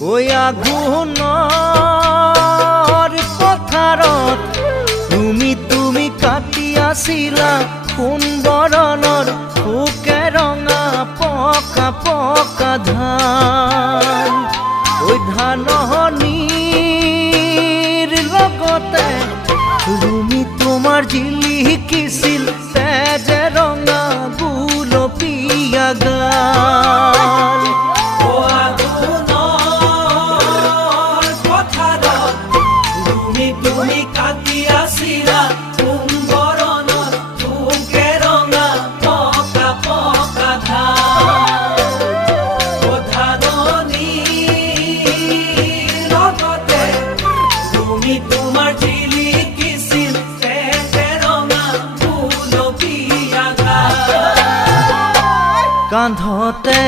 ওই আগুনৰ পথাৰত তুমি কাটিয়াছিলা সোণ বৰণৰ শুকে ৰঙা পকা পকা ধান। ওই ধাননিৰ লগতে তুমি তোমাৰ জিলিকিছিল তেজে ৰঙা গুলপীয়া গাল। তুমি কাটিয়াছিলা সোণ বৰণৰ শুকে ৰঙা পকা পকা ধান। ধাননিৰ লগতে তুমি তোমাৰ জিলিকিছিল তেজে ৰঙা গুলপীয়া গাল। কান্ধতে